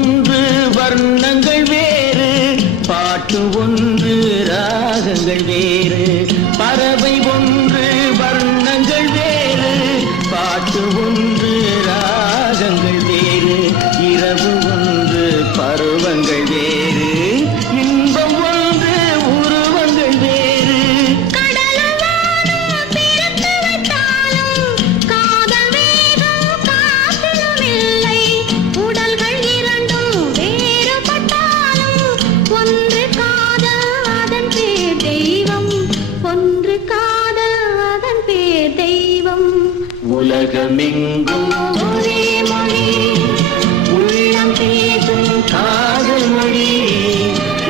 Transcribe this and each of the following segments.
ஒன்று வர்ணங்கள் வேறு, பாட்டு ஒன்று ராகங்கள் வேறு. பறவை ஒன்று வர்ணங்கள் வேறு, பாட்டு ஒன்று ராகங்கள் வேறு. இரவு ஒன்று பருவங்கள் வேறு, இன்பம் ஒன்று உருவங்கள் வேறு. உலகமெங்கும் ஒரே மொழி, உள்ளம் பேசும் காதல் மொழி.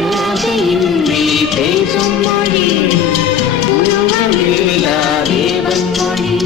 ஓசையின்றி பேசும் மொழி, உருவமில்லா தேவன் மொழி.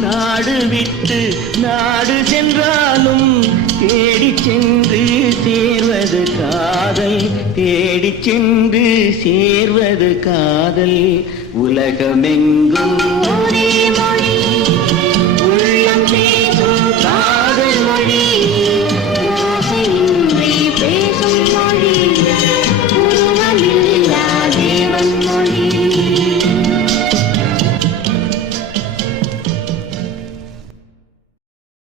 நாடு விட்டு நாடு சென்றாலும் தேடிச் சென்று சேர்வது காதல், தேடிச் சென்று சேர்வது காதல். உலகமெங்கும் ஒரே